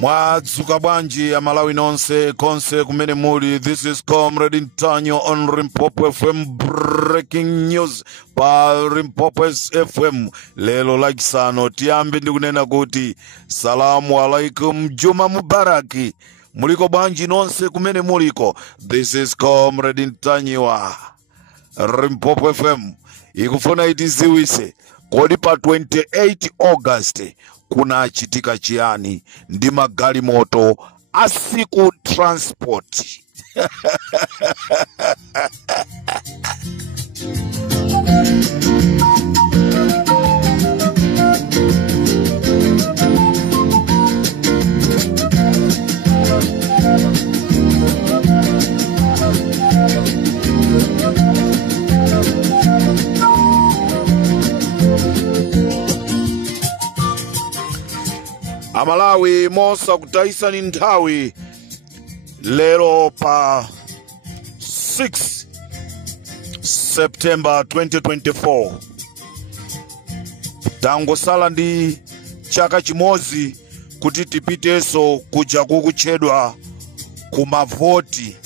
Mwadzuka bwanji ya Malawi nonse konse kumene muli. This is Comrade Ntanyo on Limpopo FM breaking news pa Limpopo FM. Lelo lachisanu tiyambe ndikunena kuti salamu alaikum, Juma Mubaraki. Muliko bwanji nonse kumene muliko. This is Comrade Ntanyo Limpopo FM. Ikufuna itiziwise kodi pa 28 August kuna chitika chiani ndi magali moto asiku transport. Amalawi mosa kutaisa ni nthawi lero pa 6 September 2024. Tangosala ndi chaka chimozi kuti tipiteso kuja kukutchedwa kumavoti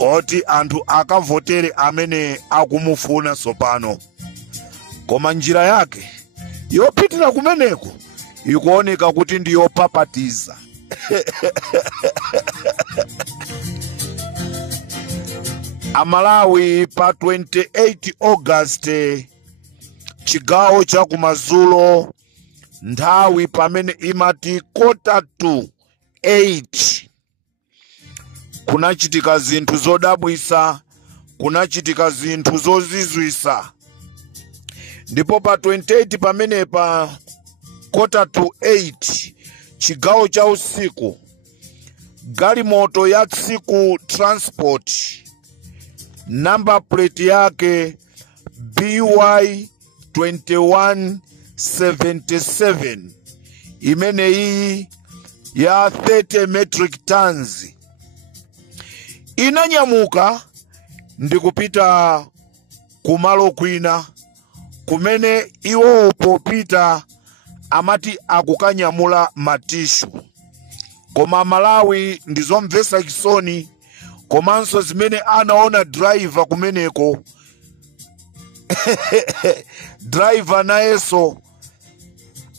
oti anthu akavotere amene akumufuna sopano. Koma njira yake yopitira kumeneko ikuoneka kuti ndiyo papatiza. Amalawi pa 28 August chigawo cha kumazulo nthawi pamene imati 7:45 kunachitika zinthu zodabwisa, kunachitika zinthu zozizwisa. Ndipo pa 28 pamene pa 7:45 chigawo cha usiku gali moto ya tsiku transport number plate yake BY 2177 imene hii ya 30 metric tons inanyamuka ndikupita kumalo kwina kumene iwo popita amati akukanyamula matishu. Koma Malawi ndizomvesa chisoni, komanso zimene anaona driver kumeneko. Driver nayeso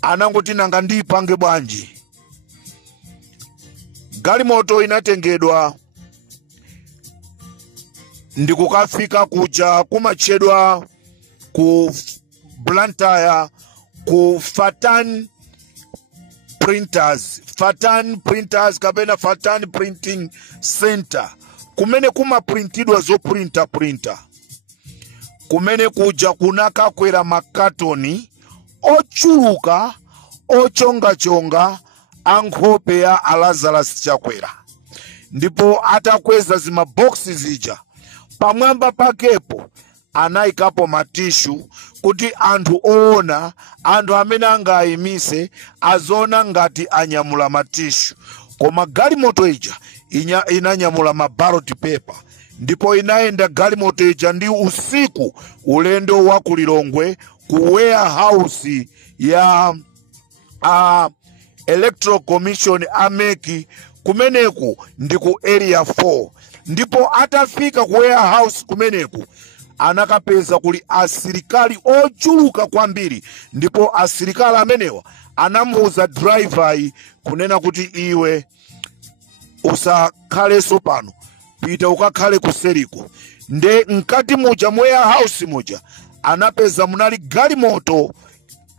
anangoti nanga ndipange bwanji. Galimoto inatengedwa ndikukafika kuja kumachedwa ku Blantyre ku Fatan Printers kapena Fatan Printing Center kumene kuma printidwa zo printer kumene kuja kunakakwera makatoni ochuluka ochonga ankhope ya Lazarus Chakwera. Ndipo atakweza zima boxes zija pamwamba pakepo anaikapo matishu kuti anthu oona, anthu amene angayimise azona ngati anyamula matishu. Koma galimoto ija inanyamula mabaloti paper. Ndipo inaenda galimoto ija ndi usiku ulendo wa kulilongwe ku warehouse ya Electoral Commission ameki kumeneku ndiku area 4. Ndipo atafika ku warehouse kumeneku anakapeza kuli asilikali ochuluka kwambiri. Ndipo asilikali amenewa anamuuza driver kunena kuti iwe usakhale sopano, pita ukakhale kuseriko. Nde nkati muja warehouse muja anapeza munali galimoto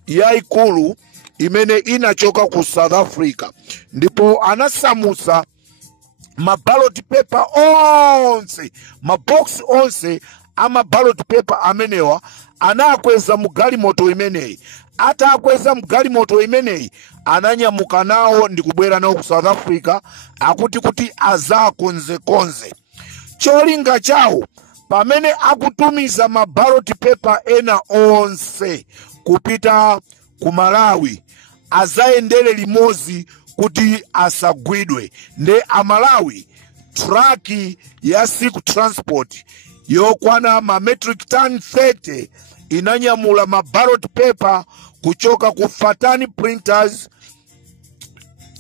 yaikulu imene inachoka ku South Africa, ndipo anasamusa ballot paper onse, box onse ama ballot paper amenewa anakweza mugalimoto imeneyi. Atakweza mugalimoto imeneyi ananyamuka nawo ndikubwera nawo ku South Africa, kuti azakonze. Cholinga chawo pamene akutumiza ballot paper ena onse kupita ku Malawi azaendele limozi kuti asagwidwe. Nde Amalawi traki ya siku transport yokwana metric ton 30 inanyamula ballot paper kuchoka ku Fatani Printers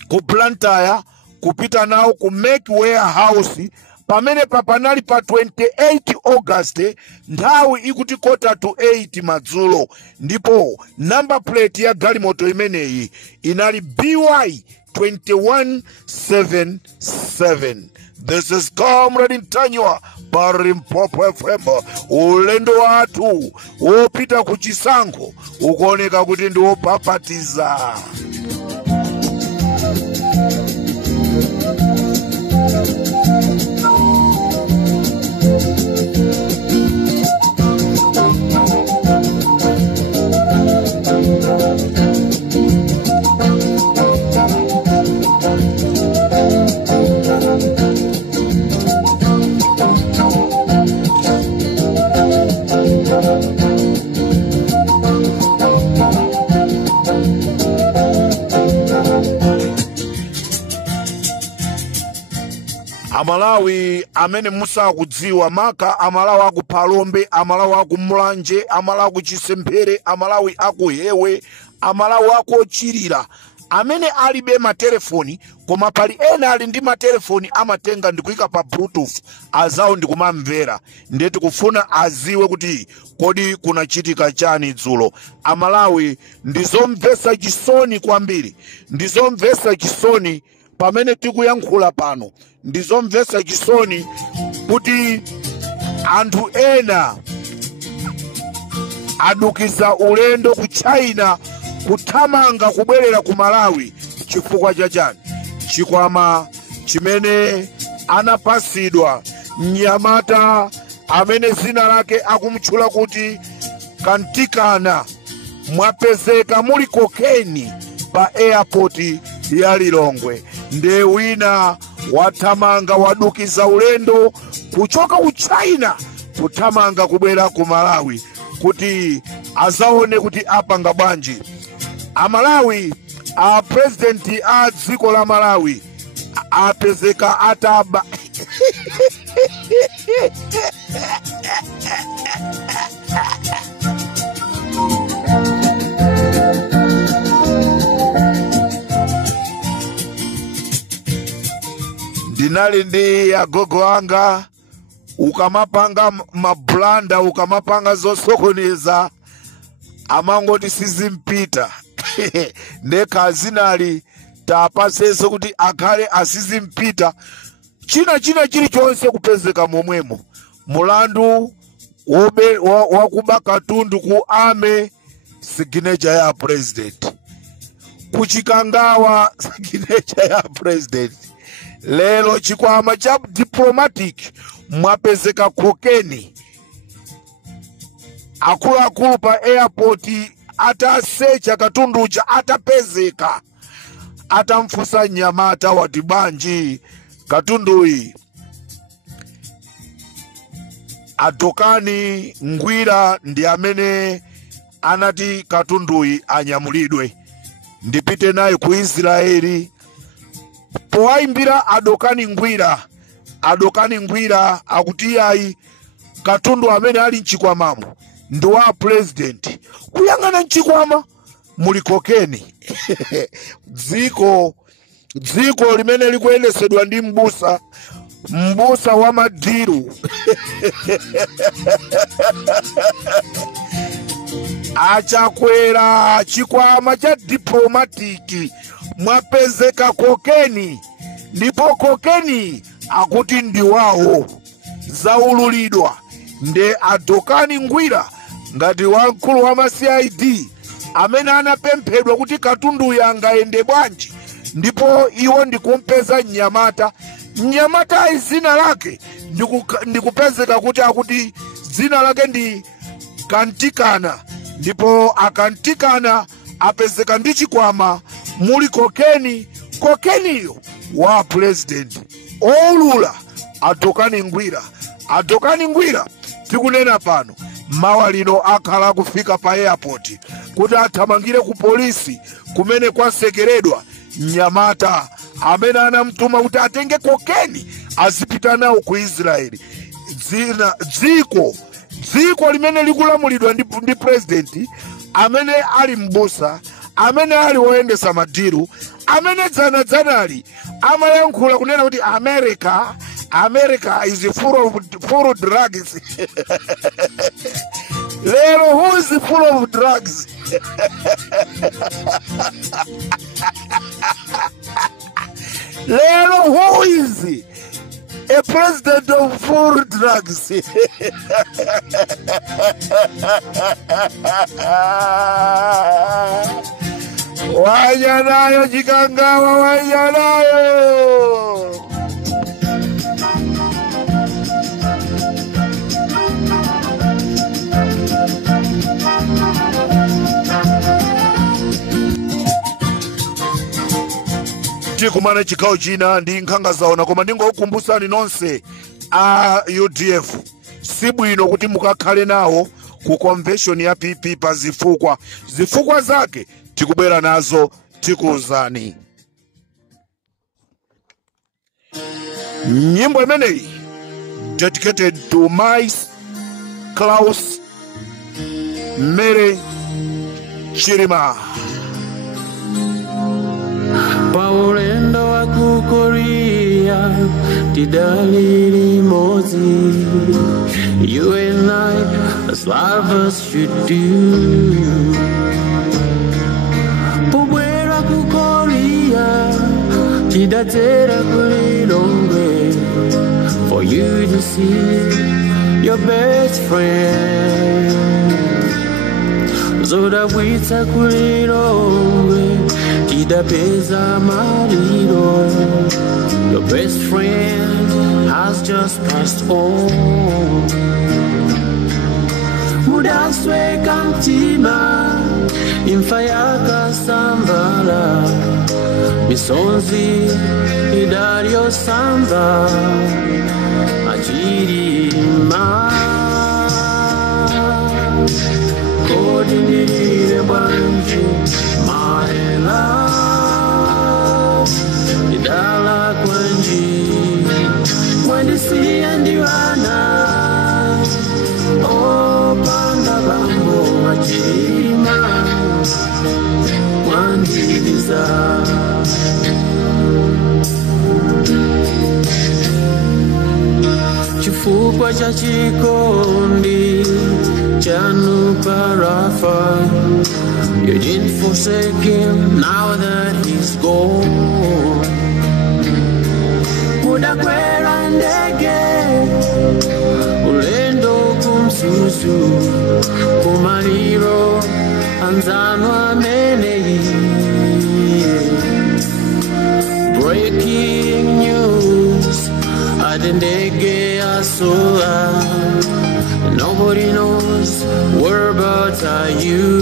ku Blantyre kupita nawo ku Make Warehouse pamene papanali pa 28 August nthawi ikuti 7:45 madzulo, ndipo number plate ya galimoto imeneyi inali BY 2177. This is Comrade Ntanywa pa Limpopo FM. Ulendo watu wopita kuchisankho ukuoneka kuti ndi wopapatiza. Amalawi amene musakudziwa maka Amalawi aku Palombe, Amalawi aku Mulanje, Amalawi aku Chisempere, Amalawi aku Hewe, Amalawi aku Chirira amene alibe matelefoni koma pali ena ali ndi matelefoni amatenga ndikuika pa Bluetooth azawo ndikumamvera. Ndeti kufuna aziwe kuti kodi kunachitika chani dzulo. Amalawi ndizomvesa chisoni kwambiri, ndizomvesa chisoni pamene tikuyankhula pano, ndizomvesa chisoni kuti anthu ena adukiza ulendo ku China kuthamanga kubwerera ku Malawi chifukwa chachani? Chikwama chimene anapasidwa mnyamata amene zina lake akumutchula kuti Kantikana, mwapezeka muli kokeni pa airport ya Lilongwe. Nde wina wathamanga wadukiza ulendo kuchoka ku China kuthamanga kubwera ku Malawi kuti azaone kuti apanga bwanji. Amalawi president a dziko la Malawi apezeka ataba ndinali ndi agogo anga ukamapanga mablanda ukamapanga zosokoneza amangoti sizimpita ndeka zinali tapaseso kuti akhale asizimpita china chilichonse kupezeka momwemo. Mulandu wakuba katundu ku ame signature ya president, kuchikangawa signature ya president. Lelo chikwama cha diplomatic mwapezeka kokeni. Akulu pa airport atasecha katunducha atapezeka, atamfusa nyamata wati banji katundui Adokani Ngwira ndi amene anati katundui anyamulidwe ndipite naye ku Israeli. Poaimbira Adokani Ngwira akuti ayi katundu amene ali mchikwamamo ndi wa president kuyang'ana mchikwama muli kokeni. dziko limene likuyendesedwa ndi mbusa wa madiru achakwera chikwama cha diplomatiki mwapezeka kokeni, ndipo kokeni akuti ndi wawo zaululidwa. Nde Adokani Ngwira ngati wamkulu wa CID amene anapemphedwa kuti katundu yangaende bwanji, ndipo iwo ndikumpeza Mnyamata. Mnyamata zina lake ndikupezeka kuti akuti zina lake ndi Kantikana, ndipo akantikana apezeka ndi chikwama muli kokeniyo wa president oulula Adokani Ngwira tikunena pano mawa lino akhala kufika pa airport kuti athamangire ku polisi kumene kwasekeredwa Mnyamata amene anamtuma kuti atenge kokeni azipita nawo ku Israeli. Dziko limene likulamulidwa ndi president amene ali mbusa, amene ali woyendesa madiru, amene dzanali amayankhula kunena kuti America is full of drugs. Lero, who is full of drugs? Lero, who is a president of full drugs? Wanyanayo Chikangawa, wanyanayo. Kumana chikao china ndi nkhanga zaona, koma ndingokukumbusani nonse a UDF sibwino kuti mukakhale nawo ku convention ya PP pa zifukwa zake tikubwera nazo tikuuzani. Nyimbo imeneyi dedicated to Mice Klaus Mere Chirima. Paulendo wa kukoria tidalili mozi. You and I, as lovers should do. Pobwera kukoria tidatera kulilongwe. For you to see your best friend. Zoda wita kulilongwe tidapeza mariro. Your best friend has just passed on. Mudaswe kantima imfayaka sambala. Misonzi idario samba achirima. Kodinire banji my love idala kwanji when you see and you ana oh panda bambo achima wandiza chifukwa cha chikondi chanu parafa. You didn't forsake him now that he's gone. Mudakwera ndege ulendo kumsusu kumaliro anzano amenei. Breaking news adendege asoa. Nobody knows whereabouts are you.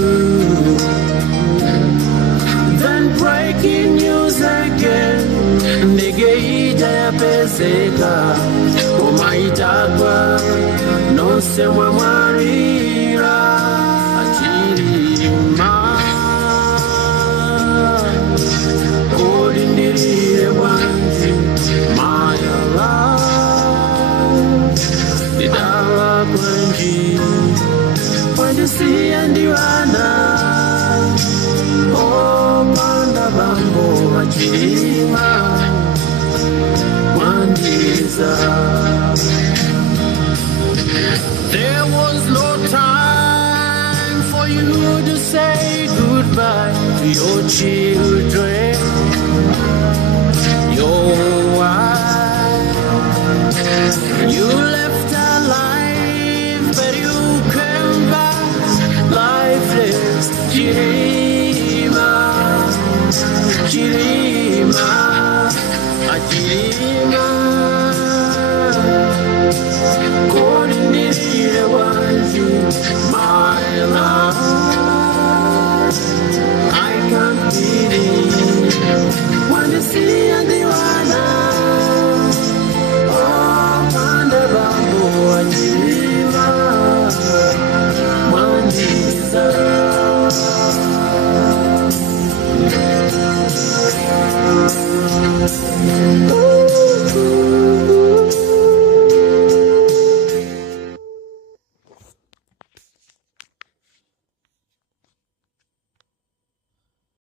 Then breaking news again. Ndege ija ya peseka. Umaitagwa no semwe marira achirima. Kodindirire wanzi my love idala kwanji when you see and you ana oh panda bambo achirima wandiza. There was no time for you to say goodbye to your children.